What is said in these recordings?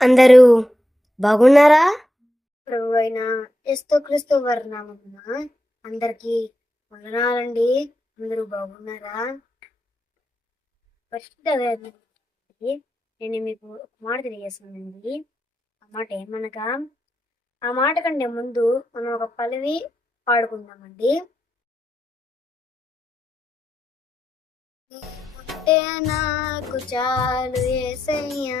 అందరూ బాగున్నారా? ప్రభు అయిన క్రీస్తు క్రీస్తు వర్ణమున అందరికి వందనాలండి. అందరూ బాగున్నారా? ఫస్ట్ నేను మీకు ఒక మాట తెలియజేస్తానండి ఆ మాట ఏమనగా ఆ మాట కంటే ముందు మనం ఒక పల్లవి పాడుకుందామండి. నాకు చాలు ఏసయ్యా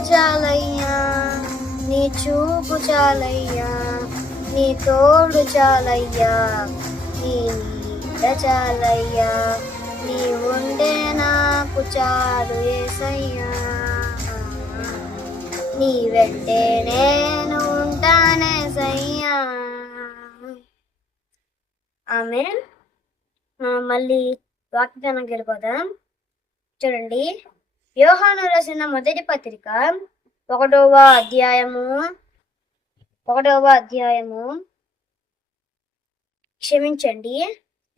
చాలయ్యా నీ చూపు చాలయ్యా నీ తోడు చాలయ్యా నీ నీడ చాలయ్యా నీ ఉండే నాకు చాలు ఏసయ్యా. నీ వెంటే నేను ఉంటానే సయ్యా. ఆమె మళ్ళీ వాక్యానికి వెళ్ళిపోదాం చూడండి. యోహాను రాసిన మొదటి పత్రిక ఒకటవ అధ్యాయము ఒకటవ అధ్యాయము. క్షమించండి.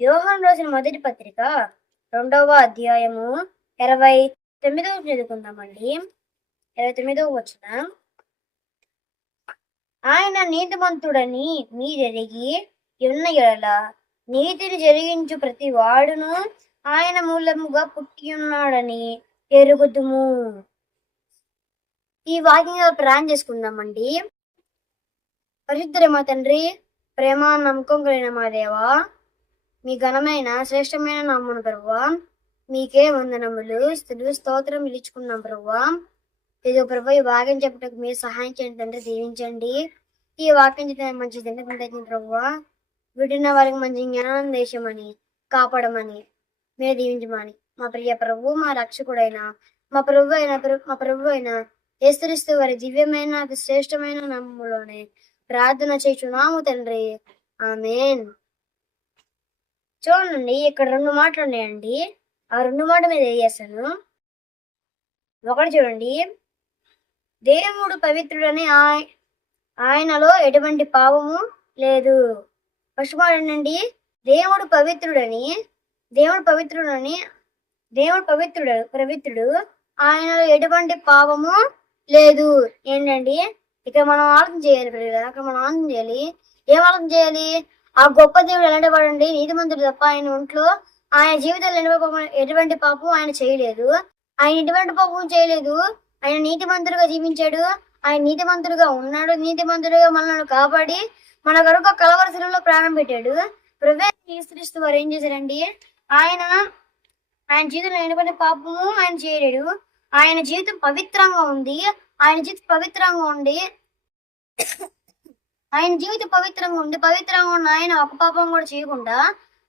యోహాను రాసిన మొదటి పత్రిక రెండవ అధ్యాయము ఇరవై తొమ్మిదవ చదువుకుందామండి. ఇరవై తొమ్మిదవ వచ్చిన ఆయన నీతిమంతుడని మీరెరిగి ఉన్న ఎడల నీతిని జరిగించు ప్రతి వాడును ఆయన మూలముగా పుట్టి ఉన్నాడని ఎరుగుదుము. ఈ వాక్యంగా ప్రయాణం చేసుకుందామండి. పరిశుద్ధుల మా తండ్రి ప్రేమ నమ్మకం కలిగిన మా దేవా మీ ఘనమైన శ్రేష్టమైన నామను ప్రభువా మీకే వందనములు స్థుతులు స్తోత్రం ఇలుచుకున్నాం ప్రభువా. ఇదో ప్రభు ఈ వాక్యం చెప్పటకు మీరు సహాయం చేయండి తండ్రి దీవించండి. ఈ వాక్యం చెప్పిన మంచి తండ్రి ప్రభువా. విడిన వారికి మంచి జ్ఞానం దేశమని కాపాడమని మీరు దీవించమని. మా ప్రియ ప్రభు మా రక్షకుడైన మా ప్రభు అయిన మా ప్రభు అయిన ఏస్తరిస్తూ వారి దివ్యమైన శ్రేష్టమైన నమ్ములోనే ప్రార్థన చేచున్నాము తండ్రి. ఆమెన్. చూడండి ఇక్కడ రెండు మాటలు ఉన్నాయండి. ఆ రెండు మాట మీద వేసేస్తాను ఒకటి చూడండి. దేవుడు పవిత్రుడని ఆయనలో ఎటువంటి పాపము లేదు. ఫస్ట్ మాట ఏంటండి? దేవుడు పవిత్రుడని దేవుడు పవిత్రుడని దేవుడు పవిత్రుడు పవిత్రుడు ఆయనలో ఎటువంటి పాపము లేదు. ఏంటండి? ఇక్కడ మనం ఆలోచన చేయాలి అక్కడ మనం ఆలోచన చేయాలి. ఏం ఆలోచన చేయాలి? ఆ గొప్ప దేవుడు ఎలాంటి వాడండి నీతిమంతుడు తప్ప ఆయన ఒంట్లో ఆయన జీవితంలో ఎటువంటి పాపం- ఆయన చేయలేదు. ఆయన ఎటువంటి పాపం చేయలేదు. ఆయన నీతిమంతుడుగా జీవించాడు. ఆయన నీతిమంతుడుగా ఉన్నాడు. నీతిమంతుడుగా మనల్ని కాపాడి మన కొరకు కలవరసలలో ప్రాణం పెట్టాడు. ప్రవేశిస్తూ వారు ఏం చేశారండి? ఆయన ఆయన జీవితంలో ఎటువంటి పాపము ఆయన చేయలేడు. ఆయన జీవితం పవిత్రంగా ఉంది. ఆయన జీవితం పవిత్రంగా ఉండి ఆయన జీవితం పవిత్రంగా ఉండి పవిత్రంగా ఉన్న ఆయన ఒక పాపం కూడా చేయకుండా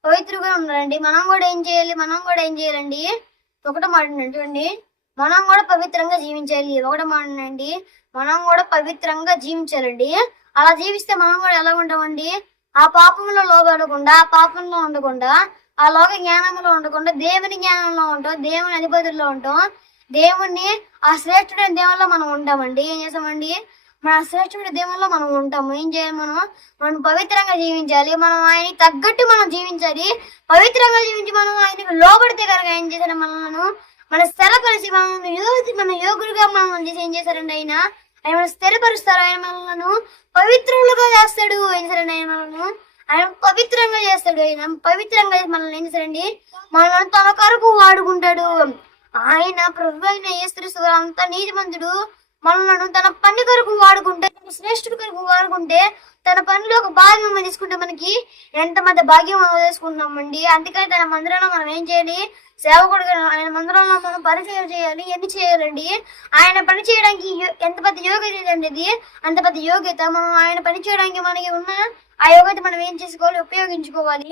పవిత్రంగా ఉన్నారండి మనం కూడా ఏం చేయాలి? మనం కూడా ఏం చేయాలండి? ఒకట మాట చూడండి మనం కూడా పవిత్రంగా జీవించాలి. ఒకట మాట్లాడండి మనం కూడా పవిత్రంగా జీవించాలండి. అలా జీవిస్తే మనం కూడా ఎలా ఉంటామండి? ఆ పాపంలో లోబడకుండా ఆ పాపంలో ఉండకుండా ఆ లోక జ్ఞానంలో ఉండకుండా దేవుని జ్ఞానంలో ఉంటాం దేవుని అధిపతుల్లో ఉంటాం. దేవుణ్ణి ఆ శ్రేష్ఠుడైన దేవుల్లో మనం ఉంటామండి. ఏం చేస్తామండి? మన శ్రేష్ఠుడి దేవుల్లో మనం ఉంటాము. ఏం చేయాలి మనం? మనం పవిత్రంగా జీవించాలి. మనం ఆయన తగ్గట్టు మనం జీవించాలి. పవిత్రంగా జీవించి మనం ఆయనకు లోబడితే కనుక ఏం చేశారు మనల్ని? మన స్థిరపరిచి మనం యోగి మన యోగులుగా మనం చేసి ఏం చేశారండి ఆయన? ఆయన మనం స్థిరపరుస్తారు. ఆయన మనల్ని పవిత్రులుగా చేస్తాడు. ఏం చేశారండి ఆయన మనల్ని? ఆయన పవిత్రంగా చేస్తాడు. ఆయన పవిత్రంగా మనల్ని ఏం చేశారండి మనల్ని తన కొరకు వాడుకుంటాడు. ఆయన ప్రభు అయిన యేసుక్రీస్తు అంత నీతిమంతుడు. మనలను తన పని కొరకు వాడుకుంటే శ్రేష్ఠుడి కొరకు వాడుకుంటే తన పనిలో ఒక భాగ్యం మనం తీసుకుంటే మనకి ఎంత మధ్య భాగ్యం మనం చేసుకుంటున్నామండి అందుకని తన మందిరంలో మనం ఏం చేయాలి? సేవకుడుగా ఆయన మందిరంలో మనం పరిచయం చేయాలి. ఎన్ని చేయాలండి? ఆయన పని చేయడానికి యో- ఎంత పెద్ద యోగ్యత అండి అంత పెద్ద యోగ్యత మనం ఆయన పని చేయడానికి మనకి ఉన్న ఆ యోగ్యత మనం ఏం చేసుకోవాలి? ఉపయోగించుకోవాలి.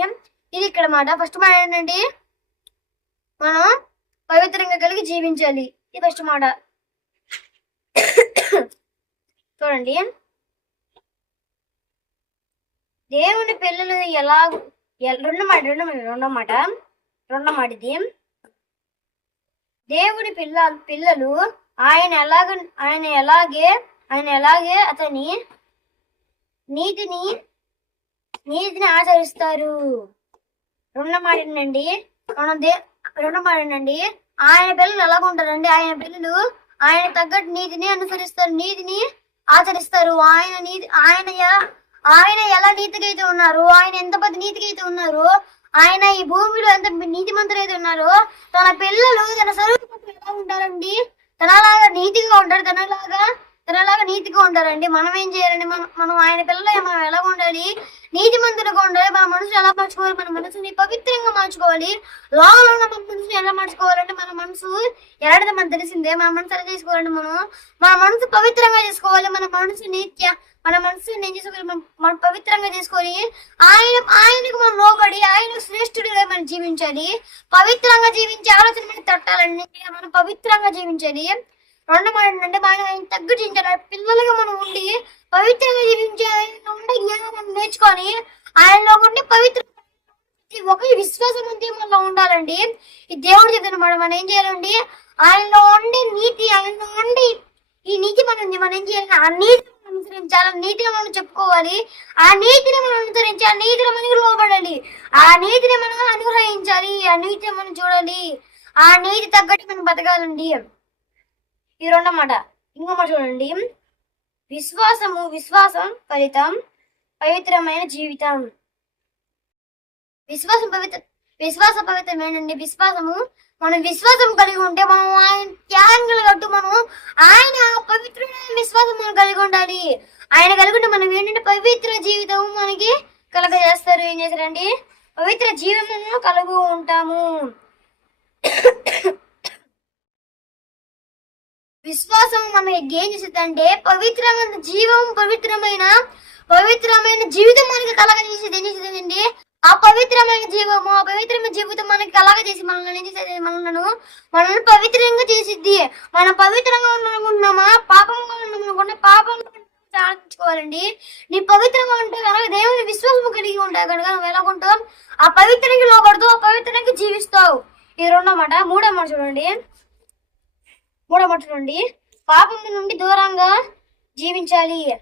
ఇది ఇక్కడ మాట. ఫస్ట్ మాట ఏంటంటే మనం పవిత్రంగా కలిగి జీవించాలి. ఇది ఫస్ట్ మాట. చూడండి. దేవుని పిల్లలు ఎలా రెండు మాట రెండు రెండో మాట. రెండో మాట ఇది. దేవుని పిల్ల పిల్లలు ఆయన ఎలాగ ఆయన ఎలాగే ఆయన ఎలాగే అతని నీతిని నీతిని ఆచరిస్తారు. రుణమాడినండి. రుణం రుణమాడినండి. ఆయన పిల్లలు ఎలాగ ఉంటారండి ఆయన పిల్లలు ఆయన తగ్గట్టు నీతిని అనుసరిస్తారు. నీతిని ఆచరిస్తారు. ఆయన నీతి ఆయన ఆయన ఎలా నీతిగా అయితే ఉన్నారు ఆయన ఎంత పెద్ద నీతిగా అయితే ఉన్నారు ఆయన ఈ భూమిలో ఎంత నీతి మంత్రులు అయితే ఉన్నారో తన పిల్లలు తన స్వరూపం ఎలా ఉంటారండి తనలాగా నీతిగా ఉంటారు. తనలాగా తనలాగా నీతిగా ఉంటారండి మనం ఏం చేయాలండి? మనం మనం ఆయన పిల్లలు మనం ఎలా ఉండాలి? నీతి మంతులుగా ఉండాలి. మన మనసు ఎలా మార్చుకోవాలి? మన మనసుని పవిత్రంగా మార్చుకోవాలి. లోపల ఉన్న మన మనసుని ఎలా మార్చుకోవాలంటే మన మనసు ఎలాంటిది మనకు తెలిసిందే. మన మనసు ఎలా చేసుకోవాలంటే మనం మన మనసు పవిత్రంగా చేసుకోవాలి. మన మనసు నిత్య మన మనసు నేను చేసుకోవాలి? మనం పవిత్రంగా చేసుకొని ఆయన ఆయనకు మనం లోబడి ఆయన శ్రేష్ఠుడిగా మనం జీవించాలి. పవిత్రంగా జీవించే ఆలోచన మనకి తట్టాలండి. మనం పవిత్రంగా జీవించాలి. రెండు మాట అంటే మనం ఆయన తగ్గు పిల్లలుగా మనం ఉండి పవిత్రంగా జీవించే ఆయన ఉండే జ్ఞానం మనం నేర్చుకొని ఆయనలో ఉండి పవిత్ర ఒక విశ్వాసం అంతే మనలో ఉండాలండి. ఈ దేవుడు చెప్తున్న మనం మనం ఏం చేయాలండి? ఆయనలో ఉండే నీతి ఆయనలో ఉండి ఈ నీతి మనం మనం ఏం చేయాలి? ఆ నీతి మనం అనుసరించాలి. నీతిని మనం చెప్పుకోవాలి. ఆ నీతిని మనం అనుసరించి ఆ నీతిని మనకి లోబడాలి. ఆ నీతిని మనం అనుగ్రహించాలి. ఆ నీతిని మనం చూడాలి. ఆ నీతి తగ్గట్టు మనం బతకాలండి. ఈ రెండు మాట ఇంకో మాట చూడండి. విశ్వాసము విశ్వాసం ఫలితం పవిత్రమైన జీవితం. విశ్వాసం పవిత్ర విశ్వాస పవిత్రమేనండి విశ్వాసము మనం విశ్వాసం కలిగి ఉంటే మనం ఆయన త్యాగం కట్టు మనం ఆయన పవిత్రమైన విశ్వాసం మనం కలిగి ఉండాలి. ఆయన కలిగి ఉంటే మనం ఏంటంటే పవిత్ర జీవితం మనకి కలగజేస్తారు. ఏం చేశారండి పవిత్ర జీవనము కలుగు ఉంటాము. విశ్వాసం మనకి ఏం చేసేదంటే పవిత్రమైన జీవం పవిత్రమైన పవిత్రమైన జీవితం మనకి కలగజేసేది ఏం చేసేదండి ఆ పవిత్రమైన జీవము ఆ పవిత్రమైన జీవితం మనకి కలగజేసి మనల్ని ఏం చేసేది? మనలను మనల్ని పవిత్రంగా చేసిద్ది. మనం పవిత్రంగా ఉన్నామా పాపంగా ఉన్నామనుకుంటే పాపం ప్రార్థించుకోవాలండి నీ పవిత్రంగా ఉంటే కనుక దేవుని విశ్వాసం కలిగి ఉంటావు కనుక నువ్వు ఎలాగుంటావు? ఆ పవిత్రంగా లోపడుతూ ఆ పవిత్రంగా జీవిస్తావు. ఇది రెండో మాట మూడో మాట చూడండి. మూడో మాట పాపం నుండి దూరంగా జీవించాలి.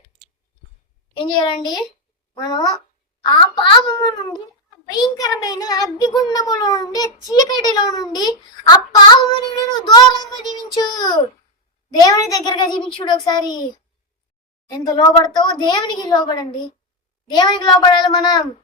ఏం చేయాలండి? మనం ఆ పాపము నుండి భయంకరమైన అగ్నిగుండములో నుండి చీకటిలో నుండి ఆ పాపము నుండి నువ్వు దూరంగా జీవించు. దేవుని దగ్గరగా జీవించుడు ఒకసారి. ఎంత లోబడతావో దేవునికి లోబడండి. దేవునికి లోబడాలి మనం.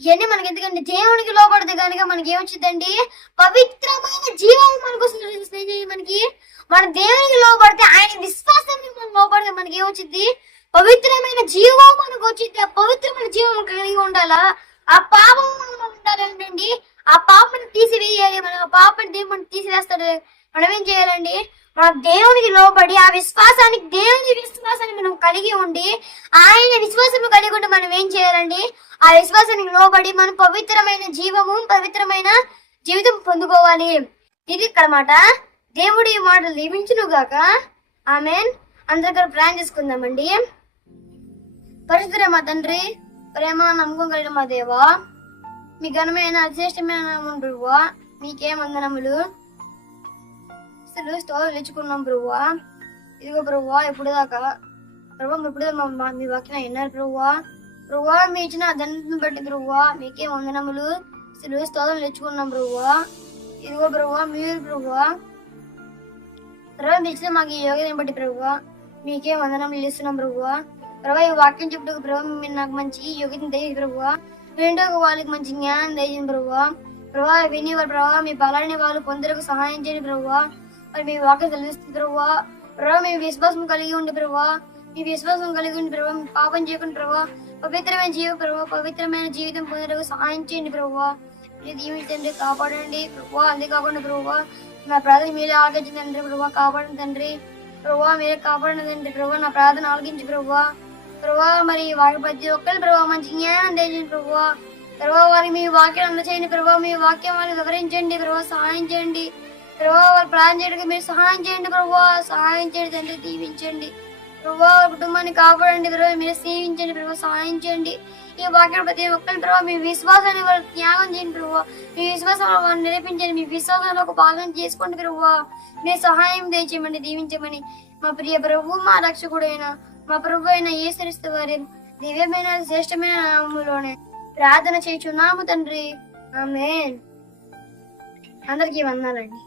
ఇవన్నీ మనకి ఎందుకంటే దేవునికి లోబడితే కనుక మనకి ఏమొచ్చిందండి పవిత్ర జీవం మనకు వస్తుంది మనకి మన దేవునికి లోబడితే ఆయన విశ్వాసాన్ని మనం లోబడితే మనకి ఏమొచ్చింది పవిత్రమైన జీవం మనకు వచ్చింది ఆ పవిత్రమైన జీవం కలిగి ఉండాలా? ఆ పాపం మనం ఉండాలి ఆ పాపని తీసివేయాలి. మనం ఆ పాపని దేవుని తీసివేస్తాడు. మనం ఏం చేయాలండి? మన దేవునికి లోబడి ఆ విశ్వాసానికి దేవుని విశ్వాసాన్ని మనం కలిగి ఉండి ఆయన విశ్వాసం కలిగి ఉండి మనం ఏం చేయాలండి? ఆ విశ్వాసానికి లోబడి మనం పవిత్రమైన జీవము పవిత్రమైన జీవితం పొందుకోవాలి. ఇది ఇక్కడ మాట. దేవుడు ఈ మాటలు దీవించునుగాక ఆమెన్. అందరికీ ప్లాన్ చేసుకుందామండి. పరిశుద్ధుడే మా తండ్రి ప్రేమ నమ్మకం కలిగిన మా దేవా మీ ఘనమైన అశ్రేష్టమైన బ్రువా ప్రభువా మీకేం వందనములు. అసలు స్టోవ్ తెచ్చుకున్నాం బ్రువా ఇదిగో బ్రువా ఎప్పుడు దాకా ప్రభా ఇప్పుడు మీ వాక్యం విన్నారు బ్రువా బ్రువా మీ ఇచ్చిన దండను బట్టి బ్రువా మీకే వందనములు. అసలు స్తోత్రం తెచ్చుకున్నాం బ్రువా ఇదిగో బ్రువా మీరు ప్రభువా ఇచ్చిన మాకు ఈ యోగ్యతను బట్టి ప్రభువా. మీకే వందనం ఇస్తున్నాం ప్రభువా. ప్రభా ఈ వాక్యం చెప్పుటకు ప్రభా మీరు నాకు మంచి యోగ్యతను దయచేసి ప్రభువా. ఏంటో వాళ్ళకి మంచి జ్ఞానం దయచేయండి ప్రభువా. ప్రభా విని వారు ప్రభావ. మీ బలాన్ని వాళ్ళు పొందరకు సహాయం చేయండి ప్రభువా. మరి మీ వాక్యం తెలియస్తుంది ప్రభువా. ప్రభావ మీ విశ్వాసం కలిగి ఉండి ప్రభా మీ విశ్వాసం కలిగి ఉండి ప్రభా మీ పాపం చేయకుండా ప్రభా పవిత్రమైన జీవ ప్రభా పవిత్రమైన జీవితం పొందడానికి సహాయం చేయండి ప్రభా మీరు దీవించండి కాపాడండి ప్రభువా. అంతే కాకుండా ప్రభువా నా ప్రార్థన మీరే ఆలోచించండి తండ్రి ప్రభా కాపాడిన తండ్రి ప్రభా మీరే కాపాడిన తండ్రి ప్రభా నా ప్రార్థన ఆలోచించి ప్రభా. ప్రభా మరి వారి ప్రతి ఒక్కరి ప్రభా మంచి జ్ఞానం తెచ్చండి ప్రభా. ప్రభా వారి మీ వాక్యం అందచేయండి ప్రభా మీ వాక్యం వారిని వివరించండి ప్రభా సహాయం చేయండి. ప్రభా వారు ప్రార్థన చేయడానికి మీరు సహాయం చేయండి ప్రభా సహాయం చేయండి తండ్రి దీవించండి. ప్రభు కుటుంబాన్ని కాపాడండి ప్రభు మీరు సేవించండి ప్రభు సహాయం చేయండి. ఈ వాక్యం ప్రతి ఒక్కరి ప్రభావ మీ విశ్వాసాన్ని వాళ్ళు త్యాగం చేయండి ప్రభు మీ విశ్వాసం వాళ్ళు నిరూపించండి. మీ విశ్వాసంలో ఒక భాగం చేసుకోండి ప్రభు మీ సహాయం దయచేయమని దీవించమని మా ప్రియ ప్రభు మా రక్షకుడైన మా ప్రభు అయిన ఏసరిస్తూ వారి దివ్యమైన శ్రేష్టమైన నామములోనే ప్రార్థన చేయుచున్నాము తండ్రి. ఆమె అందరికీ వందాలండి